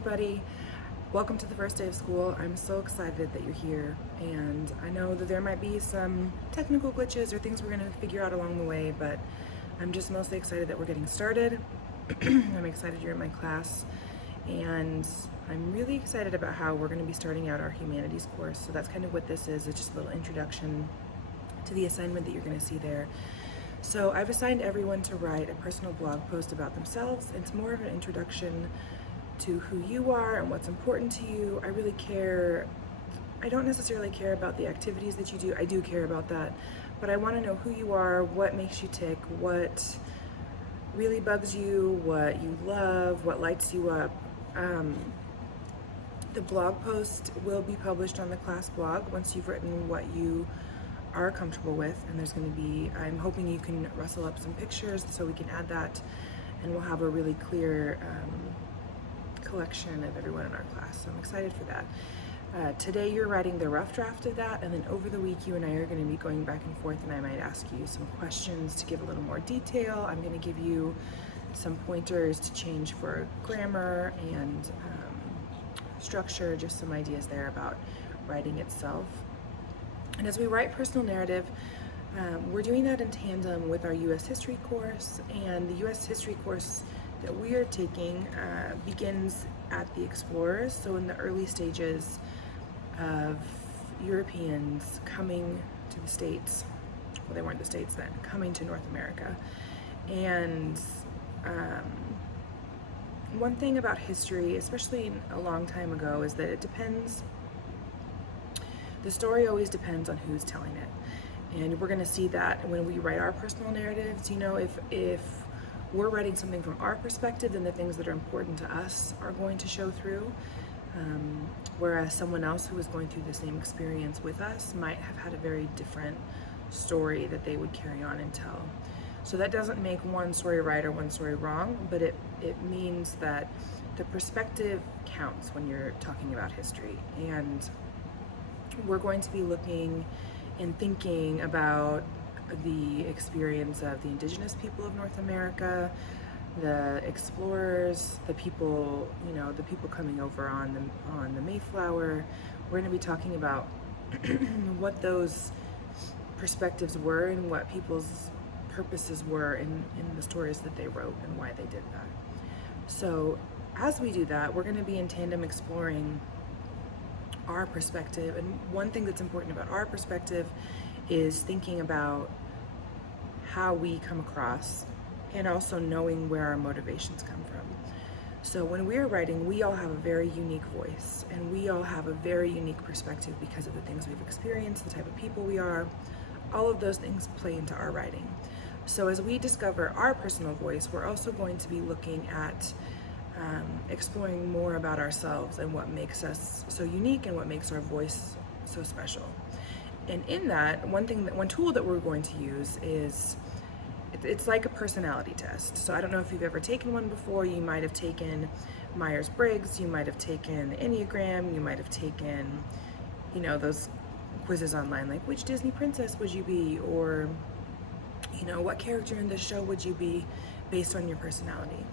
Everybody, welcome to the first day of school. I'm so excited that you're here, and I know that there might be some technical glitches or things we're going to figure out along the way, but I'm just mostly excited that we're getting started. I'm excited you're in my class, and I'm really excited about how we're going to be starting out our humanities course. So that's kind of what this is. It's just a little introduction to the assignment that you're going to see there. So I've assigned everyone to write a personal blog post about themselves. It's more of an introduction to who you are and what's important to you. I don't necessarily care about the activities that you do. I do care about that, but I want to know who you are, what makes you tick, what really bugs you, what you love, what lights you up. The blog post will be published on the class blog once you've written what you are comfortable with, and there's going to be, I'm hoping you can rustle up some pictures so we can add that, and we'll have a really clear collection of everyone in our class. So I'm excited for that. Today you're writing the rough draft of that, and then over the week you and I are going to be going back and forth, and I might ask you some questions to give a little more detail. I'm going to give you some pointers to change for grammar and structure, just some ideas there about writing itself. And as we write personal narrative, we're doing that in tandem with our U.S. history course, and the U.S. history course that we are taking begins at the explorers, so in the early stages of Europeans coming to the States. Well, they weren't the States then, coming to North America. And one thing about history, especially a long time ago, is that it depends. The story always depends on who's telling it. And we're going to see that when we write our personal narratives. You know, if we're writing something from our perspective, then the things that are important to us are going to show through. Whereas someone else who was going through the same experience with us might have had a very different story that they would carry on and tell. So that doesn't make one story right or one story wrong, but it means that the perspective counts when you're talking about history. And we're going to be looking and thinking about the experience of the indigenous people of North America, the explorers, the people, you know, the people coming over on the Mayflower. We're going to be talking about what those perspectives were and what people's purposes were in the stories that they wrote and why they did that. So as we do that, we're going to be in tandem exploring our perspective, and one thing that's important about our perspective is thinking about how we come across and also knowing where our motivations come from. So when we're writing, we all have a very unique voice, and we all have a very unique perspective because of the things we've experienced, the type of people we are. All of those things play into our writing. So as we discover our personal voice, we're also going to be looking at exploring more about ourselves and what makes us so unique and what makes our voice so special. And in that, one tool that we're going to use is, it's like a personality test. So I don't know if you've ever taken one before. You might have taken Myers-Briggs, you might have taken the Enneagram, you might have taken, you know, those quizzes online, like which Disney princess would you be, or, you know, what character in this show would you be based on your personality.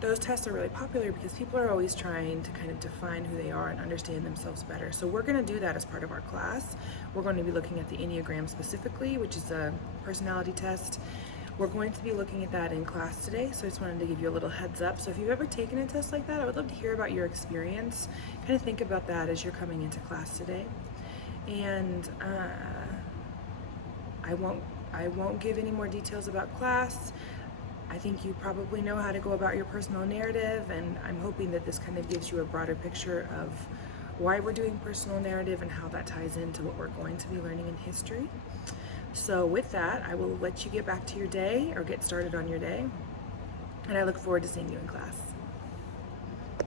Those tests are really popular because people are always trying to kind of define who they are and understand themselves better. So we're going to do that as part of our class. We're going to be looking at the Enneagram specifically, which is a personality test. We're going to be looking at that in class today, so I just wanted to give you a little heads up. So if you've ever taken a test like that, I would love to hear about your experience. Kind of think about that as you're coming into class today. And I won't give any more details about class. I think you probably know how to go about your personal narrative, and I'm hoping that this kind of gives you a broader picture of why we're doing personal narrative and how that ties into what we're going to be learning in history. So with that, I will let you get back to your day or get started on your day, and I look forward to seeing you in class.